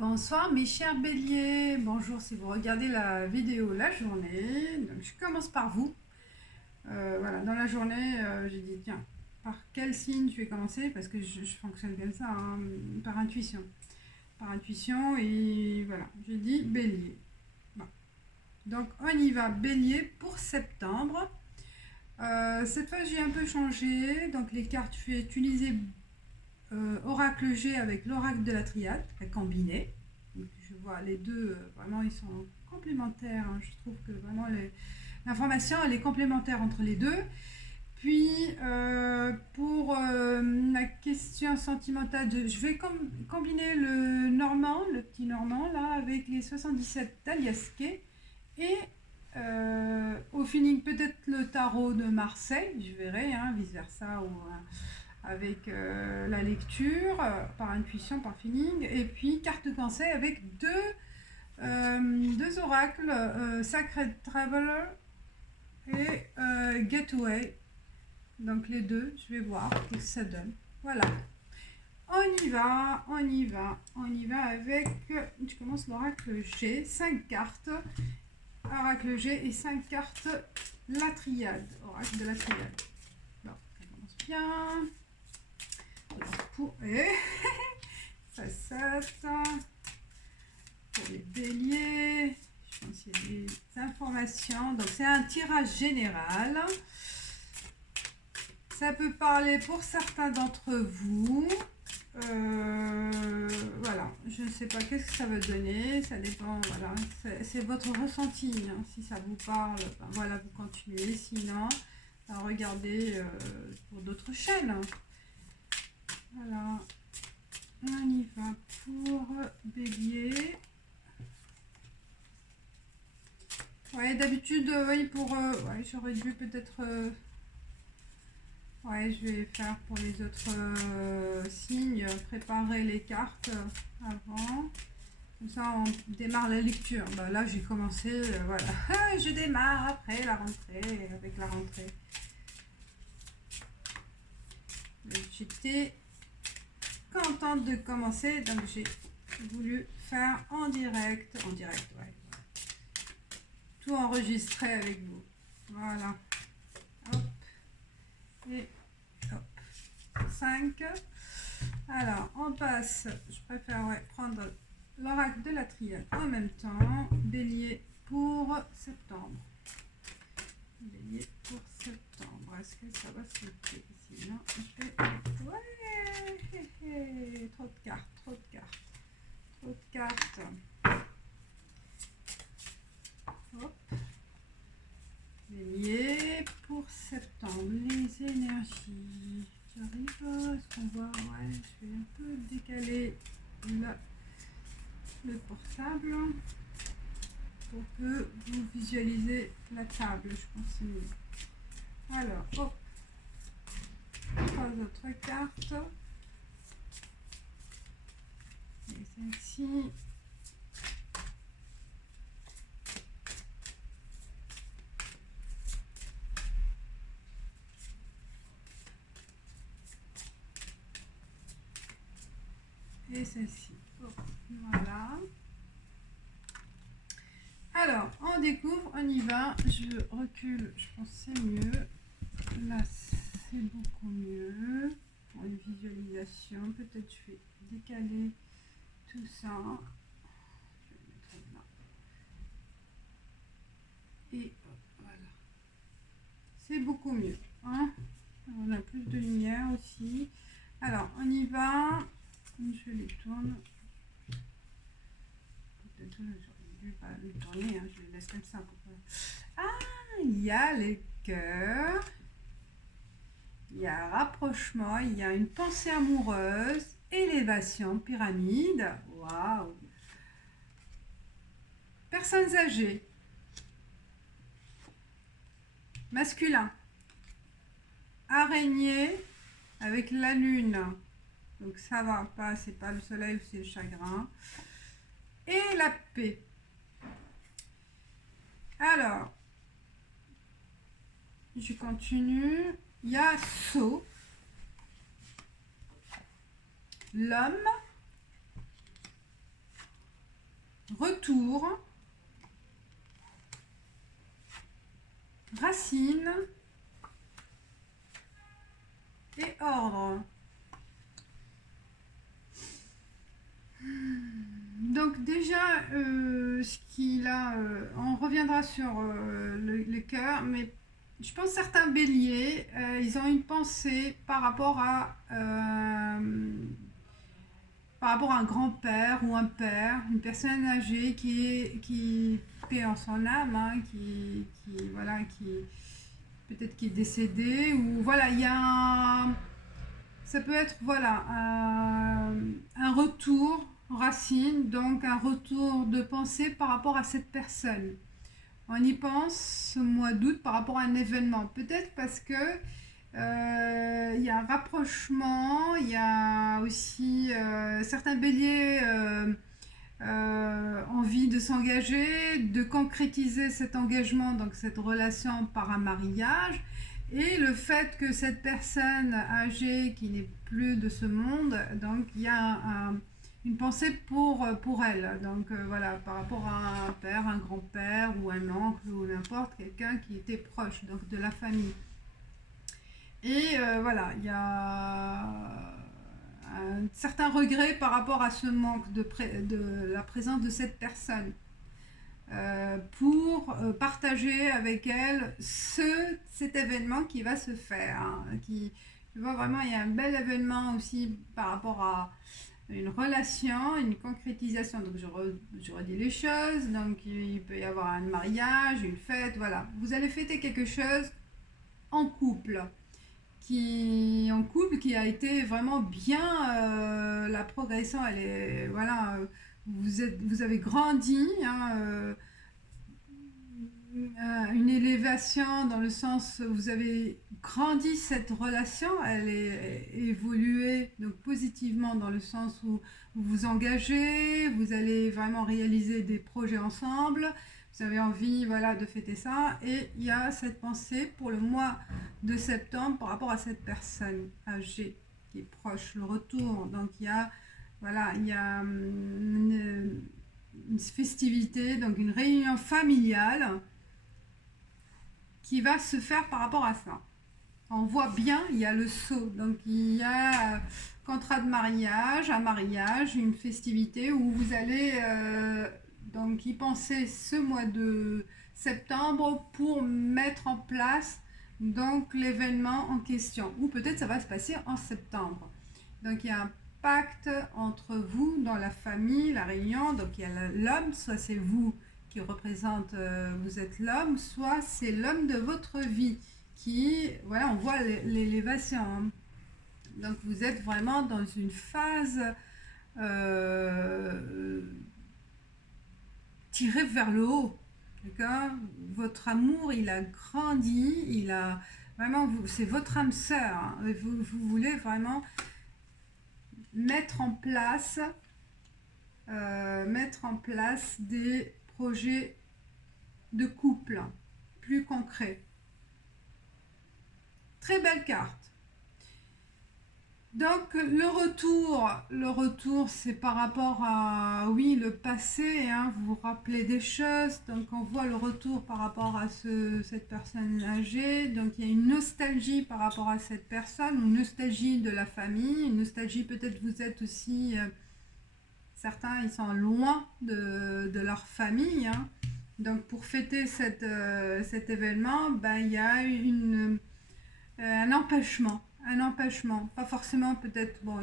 Bonsoir mes chers béliers, bonjour si vous regardez la vidéo la journée. Donc je commence par vous. Voilà, dans la journée, j'ai dit tiens, par quel signe je vais commencer parce que je fonctionne comme ça, hein, par intuition. Par intuition et voilà, j'ai dit bélier. Bon. Donc on y va, bélier pour septembre. Cette fois j'ai un peu changé, donc les cartes, je vais utiliser Oracle G avec l'oracle de la triade, à combiner. Donc, je vois les deux, vraiment ils sont complémentaires, hein. Je trouve que vraiment l'information elle est complémentaire entre les deux. Puis pour la question sentimentale, je vais combiner le normand, le petit normand là, avec les 77 d'Aliasquet et au feeling peut-être le tarot de Marseille, je verrai, hein, vice versa, ou avec la lecture, par intuition, par feeling, et puis carte conseil avec deux oracles, Sacred Traveler et Gateway. Donc les deux, je vais voir ce que ça donne. Voilà. On y va, on y va, on y va avec, je commence l'oracle G, 5 cartes, oracle G et 5 cartes, la triade, oracle de la triade. Bon, ça commence bien. Pour pour les béliers, je pense qu'il y a des informations. Donc c'est un tirage général. Ça peut parler pour certains d'entre vous. Voilà, je ne sais pas qu'est-ce que ça va donner, ça dépend, voilà, c'est votre ressenti, hein. Si ça vous parle, ben voilà, vous continuez, sinon, ben regardez pour d'autres chaînes. Voilà, on y va pour bélier. Ouais, d'habitude, oui, pour, ouais, j'aurais dû peut-être, ouais, je vais faire pour les autres signes, préparer les cartes avant. Comme ça, on démarre la lecture. Bah, là, j'ai commencé, voilà. Je démarre après la rentrée, avec la rentrée. J'étais contente de commencer, donc j'ai voulu faire en direct, ouais. Tout enregistré avec vous. Voilà. Hop. Et hop. 5. Alors, on passe, je préfère prendre l'oracle de la triade en même temps. Bélier pour septembre. Bélier pour septembre. Est-ce que ça va sauter? Sinon, je vais... Ouais, trop de cartes, trop de cartes. Trop de cartes. Hop. Bélier pour septembre. Les énergies. J'arrive, est-ce qu'on voit? Ouais, je vais un peu décaler le portable pour que vous visualisez la table. Je pense que c'est mieux. Alors, hop. 3 autres cartes. Et celle-ci. Et celle-ci. Voilà. Alors, on découvre, on y va. Je recule, je pense que c'est mieux. Là, c'est beaucoup mieux. Pour une visualisation, peut-être je vais décaler tout ça. Je vais mettre là. Et voilà. C'est beaucoup mieux, hein. On a plus de lumière aussi. Alors, on y va. Je les tourne. Peut-être j'aurais dû pas les tourner, hein. Je les laisse comme ça. Ah, il y a les cœurs. Il y a un rapprochement, il y a une pensée amoureuse, élévation, pyramide. Waouh! Personnes âgées. Masculin. Araignée avec la lune. Donc ça va pas, c'est pas le soleil, c'est le chagrin. Et la paix. Alors, je continue. Il y a Sceau. L'homme. retour, racine et ordre. Donc déjà, ce qu'il a, on reviendra sur le cœur, mais je pense que certains béliers, ils ont une pensée par rapport à un grand-père ou un père, une personne âgée qui paie en son âme, hein, voilà, qui peut-être qui est décédé, ou voilà, il y a ça peut être voilà un retour racine, donc un retour de pensée par rapport à cette personne. On y pense ce mois d'août par rapport à un événement. Peut-être parce que il y a un rapprochement, il y a aussi certains béliers envie de s'engager, de concrétiser cet engagement, donc cette relation par un mariage. Et le fait que cette personne âgée qui n'est plus de ce monde, donc il y a une pensée pour elle. Donc voilà, par rapport à un père, un grand-père ou un oncle ou n'importe quelqu'un qui était proche donc de la famille. Et voilà, il y a un certain regret par rapport à ce manque de la présence de cette personne. Pour partager avec elle cet événement qui va se faire. Hein, je vois vraiment, il y a un bel événement aussi par rapport à une relation, une concrétisation. Donc je redis les choses. Donc il peut y avoir un mariage, une fête, voilà. Vous allez fêter quelque chose en couple. Qui a été vraiment bien, la progression, elle est, voilà, vous avez grandi, hein, une élévation dans le sens où vous avez grandi cette relation, elle est évoluée donc positivement dans le sens où vous vous engagez, vous allez vraiment réaliser des projets ensemble, vous avez envie voilà, de fêter ça et il y a cette pensée pour le mois de septembre par rapport à cette personne âgée qui est proche, le retour. Donc il y a, voilà, il y a une festivité, donc une réunion familiale qui va se faire par rapport à ça. On voit bien, il y a le sceau, donc il y a contrat de mariage, un mariage, une festivité où vous allez donc y penser ce mois de septembre pour mettre en place donc l'événement en question. Ou peut-être ça va se passer en septembre. Donc il y a un pacte entre vous dans la famille, la réunion, donc il y a l'homme, soit c'est vous qui représente, vous êtes l'homme, soit c'est l'homme de votre vie qui, voilà, on voit l'élévation. Hein. Donc vous êtes vraiment dans une phase tirée vers le haut. D'accord ? Votre amour, il a grandi, il a vraiment, c'est votre âme sœur. Hein. Vous voulez vraiment mettre en place des projets de couple plus concrets. Très belle carte. Donc le retour c'est par rapport à, oui, le passé, hein, vous vous rappelez des choses, donc on voit le retour par rapport à cette personne âgée, donc il y a une nostalgie par rapport à cette personne, une nostalgie de la famille, une nostalgie peut-être vous êtes aussi, certains ils sont loin de leur famille, hein. Donc pour fêter cet événement, ben, il y a un empêchement. Pas forcément peut-être, bon,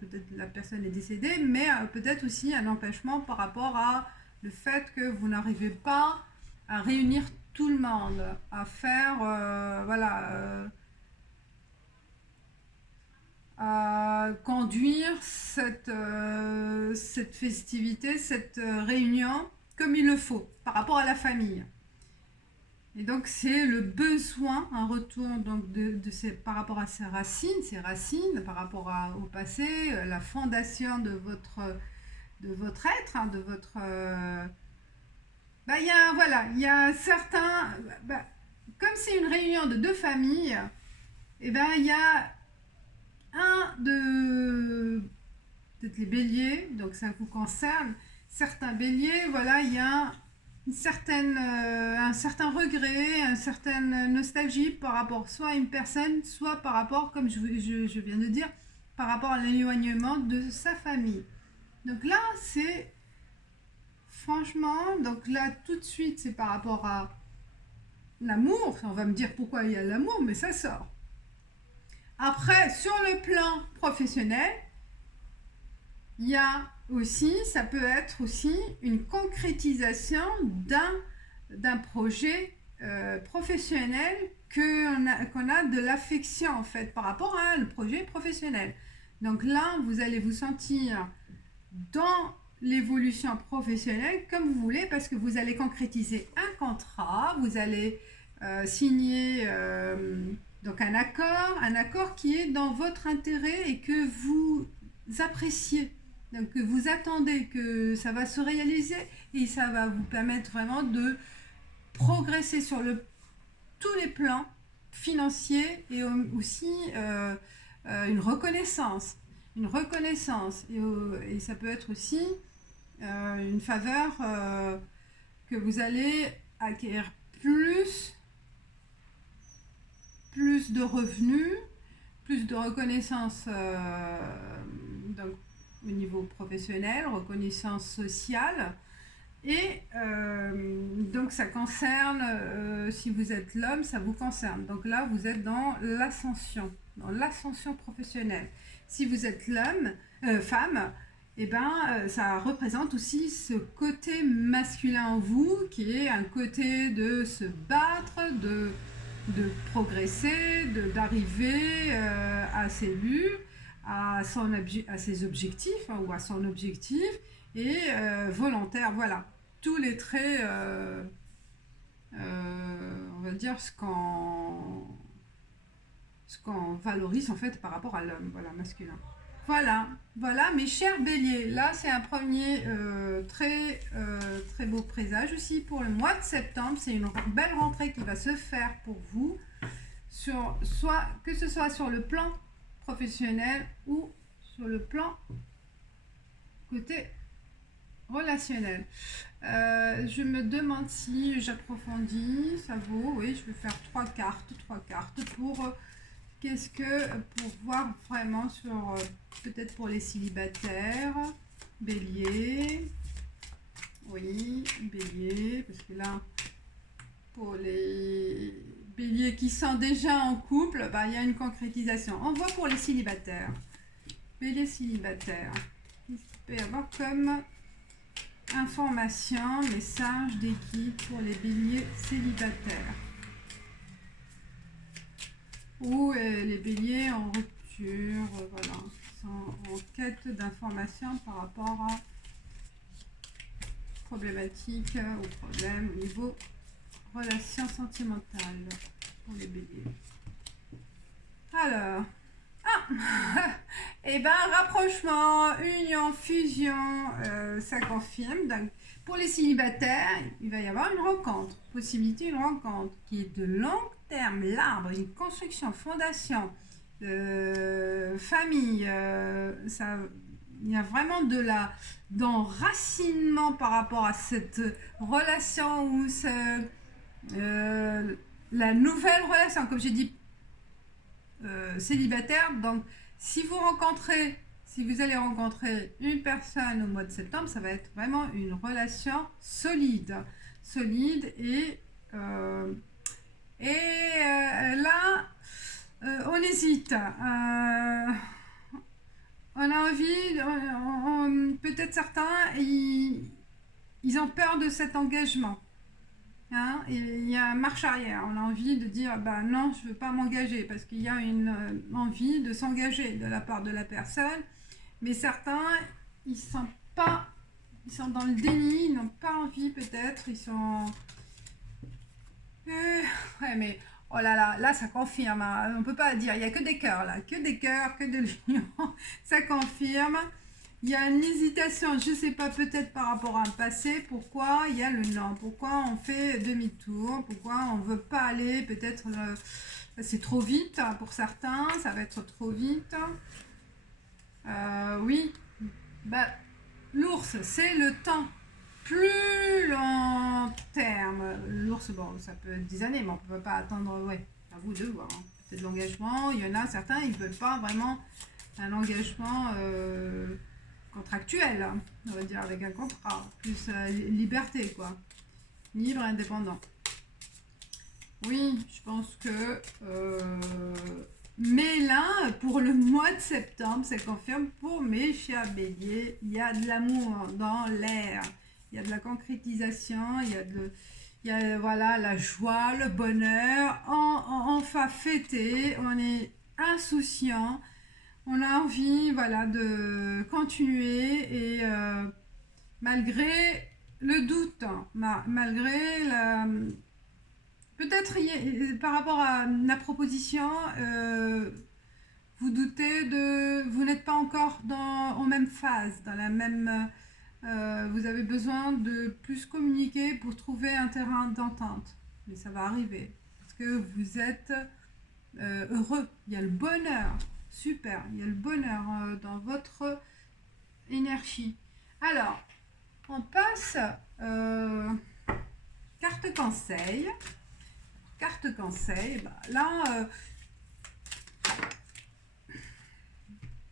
peut-être la personne est décédée, mais peut-être aussi un empêchement par rapport à le fait que vous n'arrivez pas à réunir tout le monde, à faire, voilà, à conduire cette festivité, cette réunion comme il le faut par rapport à la famille. Et donc c'est le besoin, un retour donc par rapport à ses racines par rapport au passé, la fondation de votre être, hein, de votre... il y a, voilà, il y a certains... comme c'est une réunion de deux familles, et il y a un de... peut-être les béliers, donc ça vous concerne, certains béliers, voilà, il y a un certain regret, une certaine nostalgie par rapport soit à une personne, soit par rapport, comme je viens de dire, par rapport à l'éloignement de sa famille. Donc là, c'est franchement, donc là, tout de suite, c'est par rapport à l'amour. On va me dire pourquoi il y a l'amour, mais ça sort. Après, sur le plan professionnel, il y a aussi, ça peut être aussi une concrétisation d'un projet professionnel qu'on a de l'affection en fait par rapport à le projet professionnel. Donc là, vous allez vous sentir dans l'évolution professionnelle comme vous voulez parce que vous allez concrétiser un contrat, vous allez signer donc un accord qui est dans votre intérêt et que vous appréciez. Donc que vous attendez que ça va se réaliser et ça va vous permettre vraiment de progresser sur tous les plans financiers et aussi une reconnaissance. Une reconnaissance et ça peut être aussi une faveur que vous allez acquérir plus de revenus, plus de reconnaissance donc, au niveau professionnel, reconnaissance sociale. Et donc ça concerne, si vous êtes l'homme, ça vous concerne. Donc là, vous êtes dans l'ascension professionnelle. Si vous êtes femme, eh ben, ça représente aussi ce côté masculin en vous, qui est un côté de se battre, de progresser, d'arriver à ses buts, à ses objectifs ou à son objectif et volontaire. Voilà, tous les traits, on va dire ce qu'on valorise en fait par rapport à l'homme, voilà, masculin. Voilà mes chers béliers. Là, c'est un premier très beau présage aussi pour le mois de septembre. C'est une belle rentrée qui va se faire pour vous, que ce soit sur le plan professionnel ou sur le plan côté relationnel. Je me demande si j'approfondis, ça vaut, oui, je vais faire trois cartes pour voir vraiment sur peut-être pour les célibataires, bélier, oui, bélier, parce que là pour les béliers qui sont déjà en couple, bah, il y a une concrétisation. On voit pour les célibataires, bélier célibataire, qu'est-ce qu'il peut y avoir comme information, message d'équipe pour les béliers célibataires ou les béliers en rupture, voilà, sont en quête d'informations par rapport à problématiques ou problèmes au niveau relation sentimentale pour les béliers. Alors, et ben rapprochement, union, fusion, ça confirme. Donc, pour les célibataires, il va y avoir une rencontre, possibilité d'une rencontre qui est de long terme, l'arbre, une construction, fondation, famille, ça, il y a vraiment d'enracinement par rapport à cette relation ou la nouvelle relation, comme j'ai dit, célibataire. Donc, si vous allez rencontrer une personne au mois de septembre, ça va être vraiment une relation solide et là, on hésite. On a envie, peut-être certains, ils ont peur de cet engagement. Hein, il y a marche arrière, on a envie de dire bah non, je ne veux pas m'engager parce qu'il y a une envie de s'engager de la part de la personne, mais certains ils sont dans le déni, ils n'ont pas envie peut-être, ils sont ouais mais oh là ça confirme, hein. On peut pas dire, il n'y a que des cœurs là, que de lions, ça confirme. Il y a une hésitation, je ne sais pas, peut-être par rapport à un passé, pourquoi il y a le non, pourquoi on fait demi-tour, pourquoi on ne veut pas aller, peut-être c'est trop vite pour certains, ça va être trop vite. Oui, bah, l'ours, c'est le temps plus long terme. L'ours, bon, ça peut être 10 années, mais on ne peut pas attendre, ouais, à vous de voir. Hein. Peut-être l'engagement, il y en a certains, ils ne veulent pas vraiment un engagement contractuel, hein, on va dire, avec un contrat, plus liberté, quoi. Libre, indépendant. Oui, je pense que Mélin, pour le mois de septembre, c'est confirme pour mes chers béliers, il y a de l'amour dans l'air, il y a de la concrétisation, il y a voilà, la joie, le bonheur, enfin fêter, on est insouciant, on a envie voilà, de continuer et malgré le doute, hein, malgré la peut-être par rapport à la proposition, vous doutez de, vous n'êtes pas encore en même phase, dans la même, vous avez besoin de plus communiquer pour trouver un terrain d'entente. Mais ça va arriver parce que vous êtes heureux. Il y a le bonheur, super. Il y a le bonheur dans votre énergie. Alors, on passe carte conseil. Carte conseil, bah, là,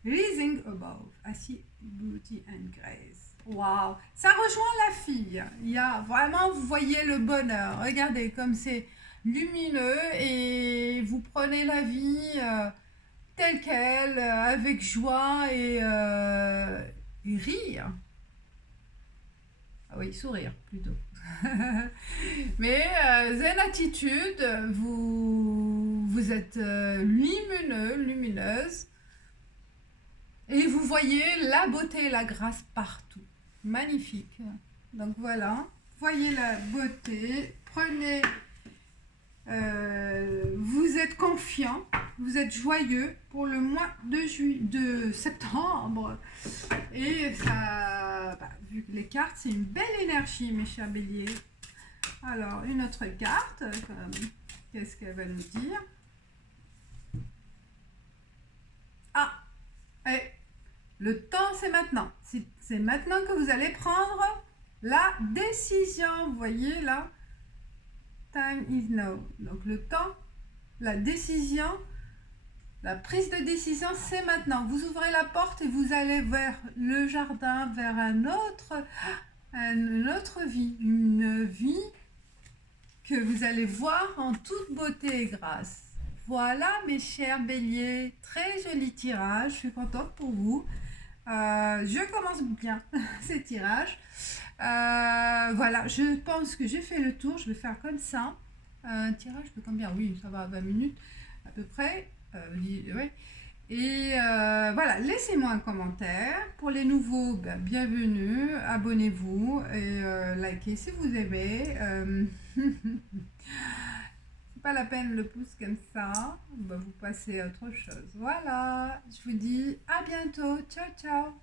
Rising above, assis, beauty and grace. Waouh, ça rejoint la fille. Il y a vraiment, vous voyez le bonheur. Regardez comme c'est lumineux et vous prenez la vie telle qu'elle, avec joie et rire. Ah oui, sourire plutôt. Mais zen attitude, vous êtes lumineux, lumineuse. Et vous voyez la beauté et la grâce partout. Magnifique. Donc voilà, voyez la beauté. Prenez, vous êtes confiant, vous êtes joyeux pour le mois de septembre. Et ça, bah, vu que les cartes, c'est une belle énergie, mes chers béliers. Alors, une autre carte, qu'est-ce qu'elle va nous dire? Ah, et le temps, c'est maintenant. C'est maintenant que vous allez prendre la décision. Vous voyez là, time is now. Donc le temps, la décision, la prise de décision, c'est maintenant. Vous ouvrez la porte et vous allez vers le jardin, vers une autre vie. Une vie que vous allez voir en toute beauté et grâce. Voilà mes chers béliers, très joli tirage, je suis contente pour vous. Je commence bien ces tirages. Voilà, je pense que j'ai fait le tour, je vais faire comme ça. Un tirage de combien? Oui, ça va, 20 minutes à peu près. Ouais. Et voilà, laissez-moi un commentaire. Pour les nouveaux, ben, bienvenue, abonnez-vous et likez si vous aimez. C'est pas la peine le pouce comme ça. Ben, vous passez à autre chose. Voilà, je vous dis à bientôt. Ciao, ciao.